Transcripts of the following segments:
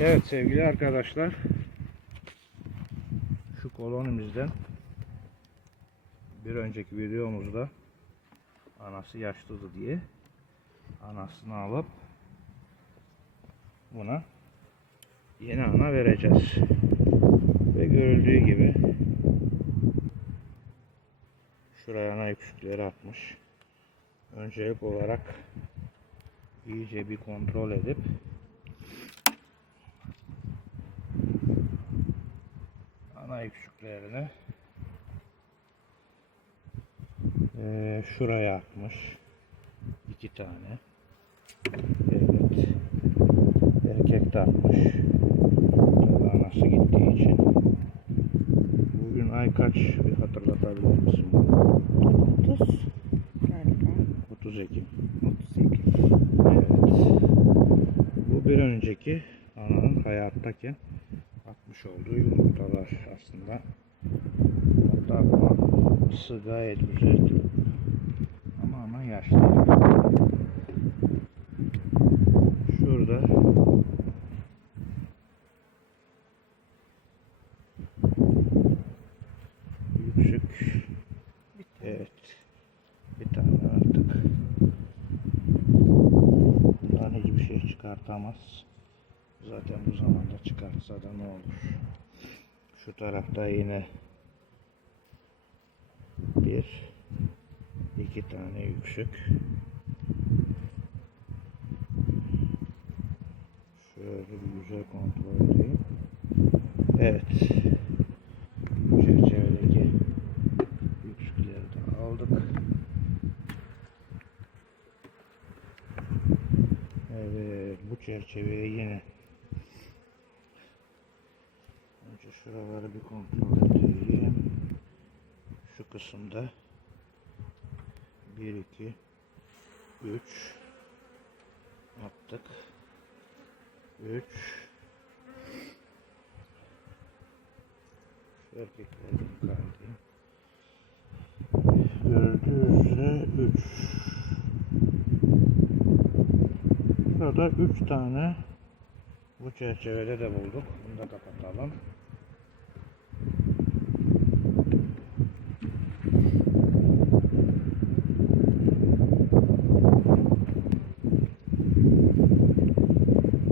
Evet sevgili arkadaşlar, şu kolonimizden bir önceki videomuzda anası yaşlıdı diye anasını alıp buna yeni ana vereceğiz. Ve görüldüğü gibi şuraya ana küçükleri atmış. Öncelik olarak iyice bir kontrol edip ana küçüklerini şuraya atmış. 2 tane. Evet. Erkek de atmış. Tabii anası gittiği için. Bugün ay kaç, bir hatırlatabilir misin? 30 galiba. 30 Ekim. 38. Evet. Bu bir önceki ananın hayattaki atmış olduğu yumurtalar aslında. Hatta ısı gayet güzel. Ama ana yaşlı. Şurada yüksek. Evet. Bir tane artık. Bundan hiçbir şey çıkartamaz. Zaten bu zamanda çıkartsa da ne olur. Şu tarafta yine iki tane yüksek. Şöyle bir güzel kontrol edeyim. Evet. Çerçevedeki yüksekleri de aldık. Evet, bu çerçeveye yine önce şuraları bir kontrol edeyim. Şu kısımda 1 2 3 attık. 3 şu erkeklerden kaldırayım. Gördüğünüz üzere 3. Burada 3 tane bu çerçevede de bulduk. Bunu da kapatalım.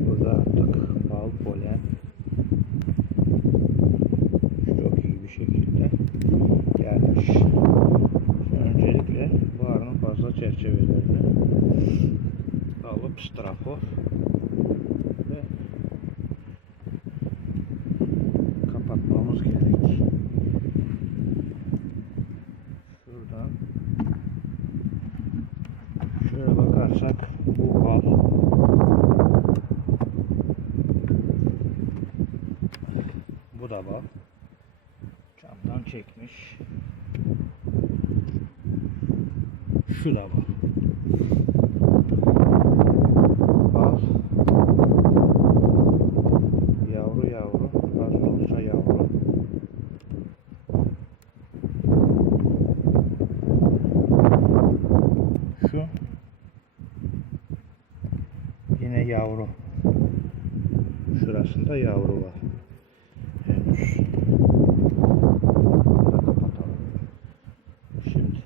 Burada artık bal, polen çok iyi bir şekilde gelmiş. Öncelikle bu arının fazla çerçevelerini alıp strafor ve kapatmamız gerek. Şuradan şöyle bakarsak bu bal, bu da bal. Camdan çekmiş. Şu da bal. Bal. Yavru yavru. Az da olsa yavru. Şu yine yavru. Şurasında yavru var. Henüz. Bunu da kapatalım. Şimdi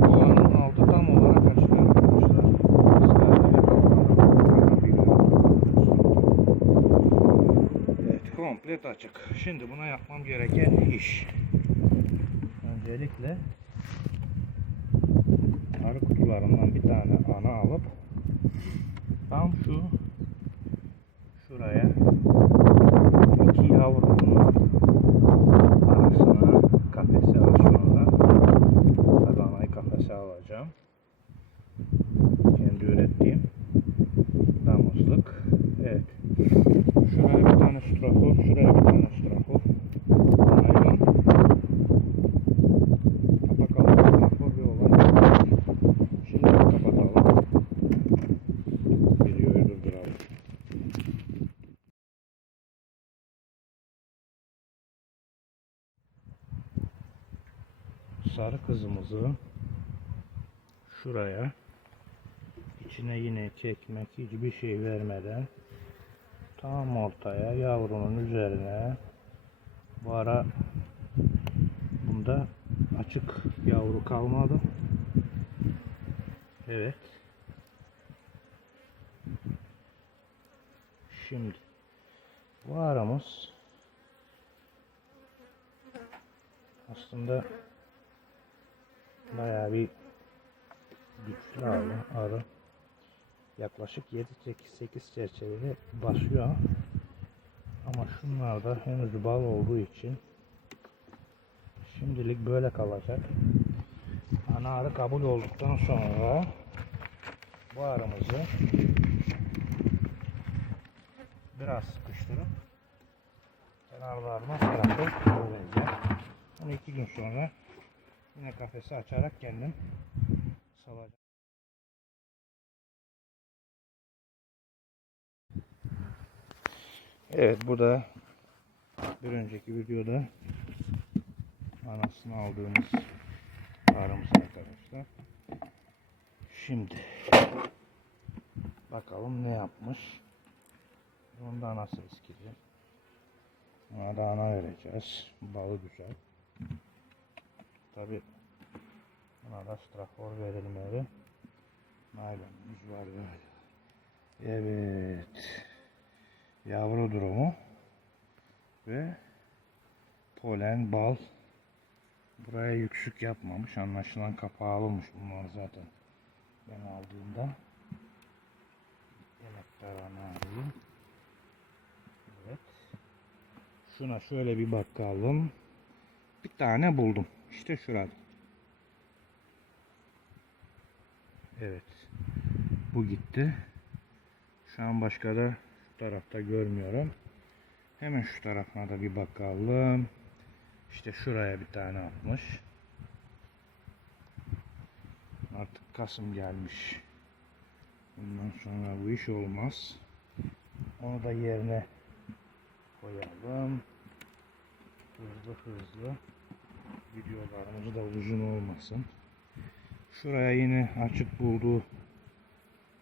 kovanın altı tam olarak açık arkadaşlar. Evet, komplet açık. Şimdi buna yapmam gereken iş. Öncelikle arı kutularından bir tane ana alıp tam şuraya iki yavrunun arasına kafese al sonra. Tabi anayı kafese alacağım. Kendi ürettiğim damızlık. Evet. Şuraya bir tane strafor, şuraya bir tane strafor. Naylon. Kapak alıp strafor bir olan. Şimdi kapatalım. Videoyu durduralım. Sarı kızımızı şuraya İçine yine çekmek, hiçbir şey vermeden tam ortaya, yavrunun üzerine. Bu ara bunda açık yavru kalmadı. Evet. Şimdi bu aramız aslında bayağı bir güçlü arı. Yaklaşık 7-8 çerçevede basıyor. Ama şunlarda henüz bal olduğu için şimdilik böyle kalacak. Ana arı kabul olduktan sonra bu arımızı biraz sıkıştırıp kenarlarına bırakıp koyacağım. Onu 2 gün sonra yine kafesi açarak kendim salacağım. Evet, bu da bir önceki videoda anasını aldığımız arımız arkadaşlar. Şimdi bakalım ne yapmış. Bunun da anası eskici. Ona da ana vereceğiz. Balı güzel. Tabi buna da strafor verilmeli. Naylonumuz var böyle. Evet. Yavru durumu ve polen, bal. Buraya yüksük yapmamış. Anlaşılan kapağı olmuş bunlar zaten. Ben aldığımda yemeklerine alayım. Evet. Şuna şöyle bir bakalım. Bir tane buldum. İşte şurada. Evet. Bu gitti. Şu an başka da şu tarafta görmüyorum. Hemen şu tarafına da bir bakalım. İşte şuraya bir tane atmış. Artık Kasım gelmiş. Bundan sonra bu iş olmaz. Onu da yerine koyalım. Hızlı videolarımız da uzun olmasın. Şuraya yine açık bulduğu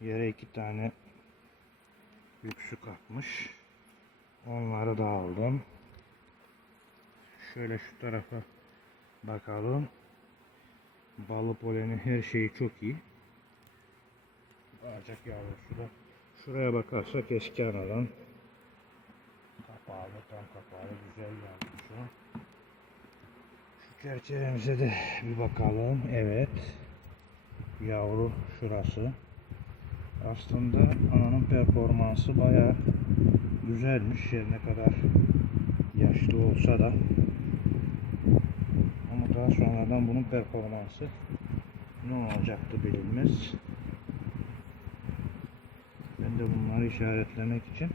yere 2 tane yüksük atmış. Onları da aldım. Şöyle şu tarafa bakalım. Balı, poleni, her şeyi çok iyi. Bacak yavrusu da. Şuraya bakarsak eski anadan. Kapağı, tam kapağı, güzel yavrusu. Şu çerçevemize de bir bakalım. Evet. Yavru şurası. Aslında ananın performansı bayağı güzelmiş. Her ne kadar yaşlı olsa da. Ama daha sonradan bunun performansı ne olacaktı bilinmez. Ben de bunları işaretlemek için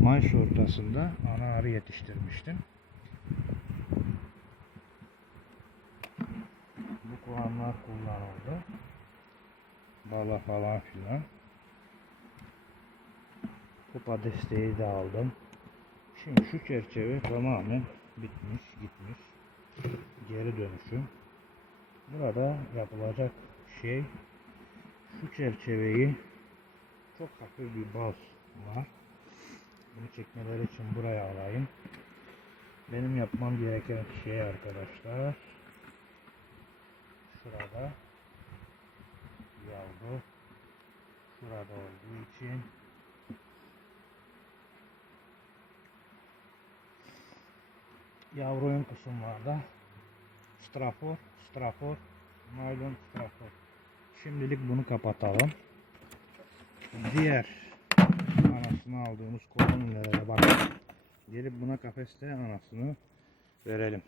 Mayıs ortasında ana arı yetiştirmiştim. Bu kovanlar kullanıldı. Bala falan filan. Kupa desteği de aldım. Şimdi şu çerçeve tamamen bitmiş, gitmiş. Geri dönüşüm. Burada yapılacak şey, şu çerçeveyi, çok hafif bir bal var. Bunu çekmeleri için buraya alayım. Benim yapmam gereken şey arkadaşlar, şurada yavru, şurada olduğu için yavru ön kısımlarda strafor, naylon strafor. Şimdilik bunu kapatalım. Diğer anasını aldığımız kolonilere bak. Gelip buna kafeste anasını verelim.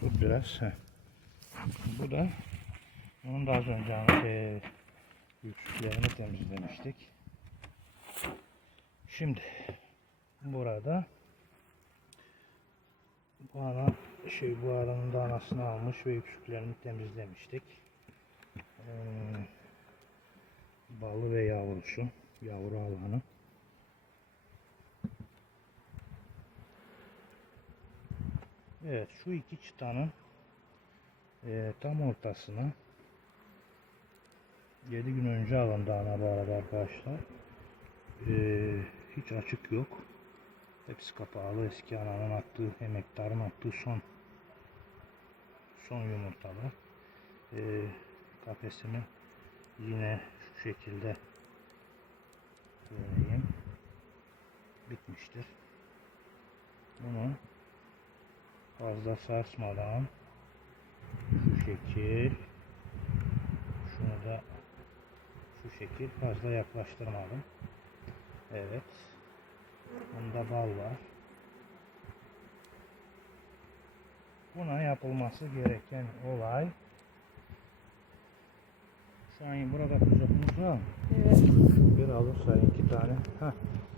Dur biraz. Bu da onun da az önce yüksüklerini temizlemiştik. Şimdi burada bu aranın da anasını almış ve yüksüklerini temizlemiştik. Balı ve yavrusu, yavru alanı. Evet, şu iki çıtanın tam ortasına 7 gün önce alındı ana bu arada arkadaşlar. Hiç açık yok. Hepsi kapalı. Eski ananın attığı, emektarın attığı son yumurtalar. Kafesimi yine şu şekilde söyleyeyim. Bitmiştir. Bunu fazla sarsmadan şu şekil, şunu da şu şekil fazla yaklaştırmadım. Evet. Bunda bal var. Buna yapılması gereken olay, şu an burada kucağımız var mı? Evet. Bir alırsa 2 tane.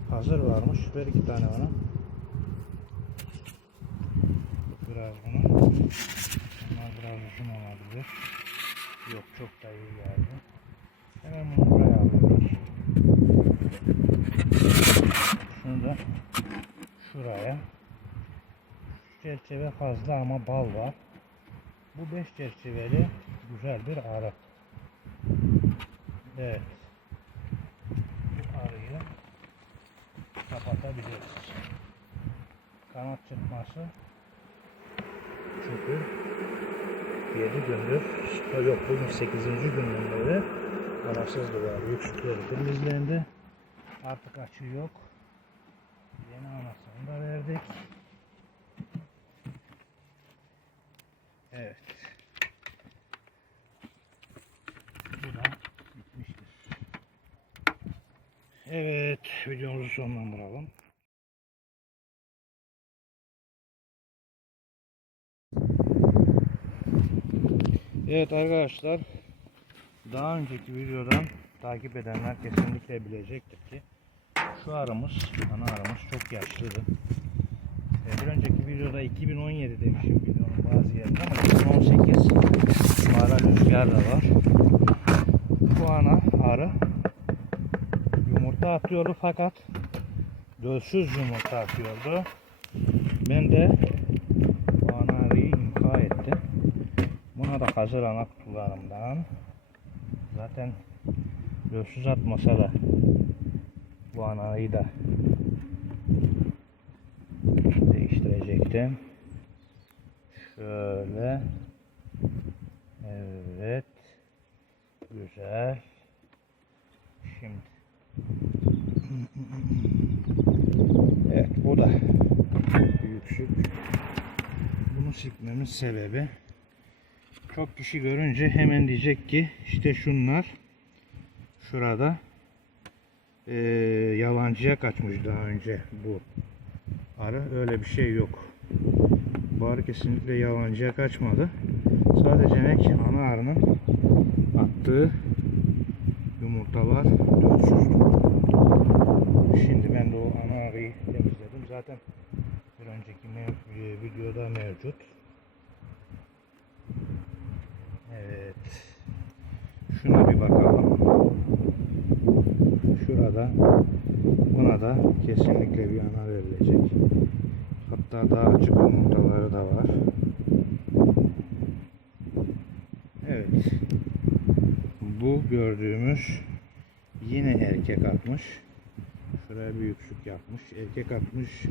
Hazır varmış. Ver 2 tane bana. Biraz bunu. Bunlar biraz uzun olabilir. Yok, çok da iyi geldi. Hemen bunu buraya alıyoruz. Şunu da şuraya. Şu çerçeve fazla ama bal var. Bu 5 çerçeveli güzel bir arı. Evet. Bu arıyı kapatabiliriz. Kanat çıkması, çünkü 7 gündür, yok bugün 8. günden beri kanatsızlığı var. Yüksükleri temizlendi. Artık açığı yok. Yeni anasını da verdik. Evet. Bu da bitmiştir. Evet, videomuzu sonlandıralım. Evet arkadaşlar, daha önceki videodan takip edenler kesinlikle bilecektir ki şu arımız, ana arımız çok yaşlıdır. Bir önceki videoda 2017 demişim videonun bazı yerinde ama 2018 mağara rüzgar da var. Bu ana arı yumurta atıyordu fakat dölsüz yumurta atıyordu. Ben de bu ana arıyı imha ettim. Buna da hazır ana kutularımdan, zaten dölsüz atmasa da bu anayı da değiştirecektim. Şöyle, evet, güzel. Şimdi evet, bu da yüksük. Bunu silmemin sebebi, çok kişi görünce hemen diyecek ki işte şunlar şurada yalancıya kaçmış daha önce bu arı. Öyle bir şey yok. Bu arı kesinlikle yalancıya kaçmadı. Sadece ne ki ana arının attığı yumurtalar dölsüzdü. Şimdi ben de o ana arıyı temizledim. Zaten bir önceki videoda mevcut. Evet. Şuna bir bakalım. Şurada buna da kesinlikle bir ana verilecek. Hatta daha açık yumurtaları da var. Evet. Bu gördüğümüz yine erkek atmış. Şuraya bir yüksük yapmış. Erkek atmış.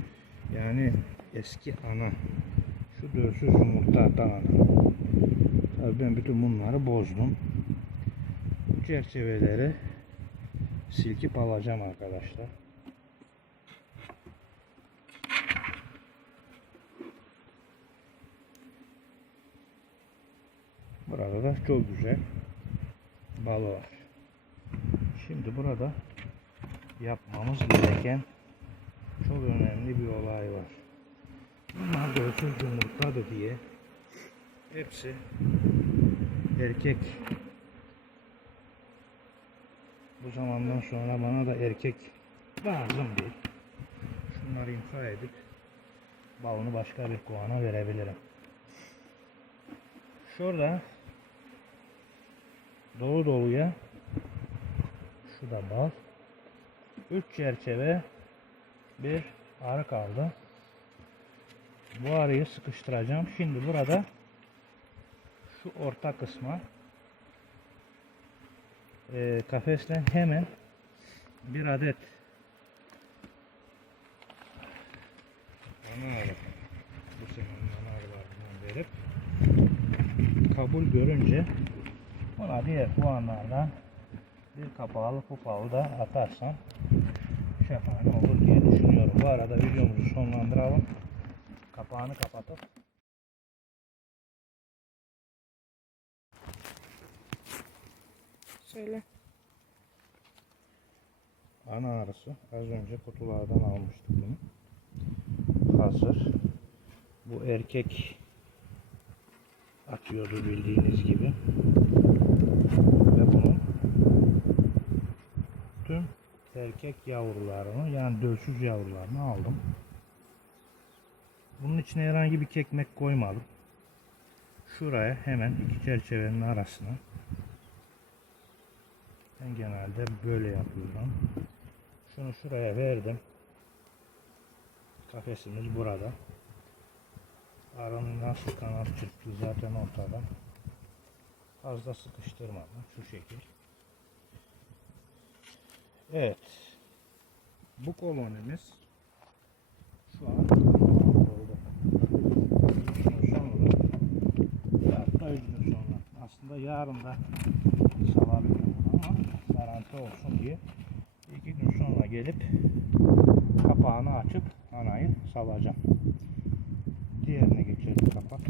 Yani eski ana. Şu dölsüz yumurta atan ana. Tabii ben bütün bunları bozdum. Bu çerçeveleri silkip alacağım arkadaşlar. Burada da çok güzel balı var. Şimdi burada yapmamız gereken çok önemli bir olay var. Bunlar dölsüz yumurtadı diye hepsi erkek. Bu zamandan sonra bana da erkek lazım değil. Şunları imha edip balını başka bir kovana verebilirim. Şurada dolu doluya şu da bal. 3 çerçeve bir arı kaldı. Bu arayı sıkıştıracağım. Şimdi burada şu orta kısma kafesten hemen bir adet anar, bu senin anarlarından verip kabul görünce ona diğer puanlardan bir kapağlı kupalı da atarsan şahane olur diye düşünüyorum. Bu arada videomuzu sonlandıralım. Kapağını kapatıp Söyle. ana arısı az önce kutulardan almıştık bunu. Hazır. Bu erkek atıyordu bildiğiniz gibi. Ve bunun tüm erkek yavrularını, yani dölsüz yavrularını aldım. Bunun içine herhangi bir kekmek koymadım. Şuraya hemen iki çerçevenin arasına, ben genelde böyle yapıyorum. Şunu şuraya verdim. Kafesimiz burada. Arının nasıl kanat çırptığı zaten ortada. Fazla sıkıştırmadım. Şu şekil. Evet. Bu kolonimiz şu an oldu. Hatta 3 gün sonra. Aslında yarın da salabilirim ama garanti olsun diye 2 gün sonra gelip kapağını açıp anayı salacağım. Diğerine geçelim kapak.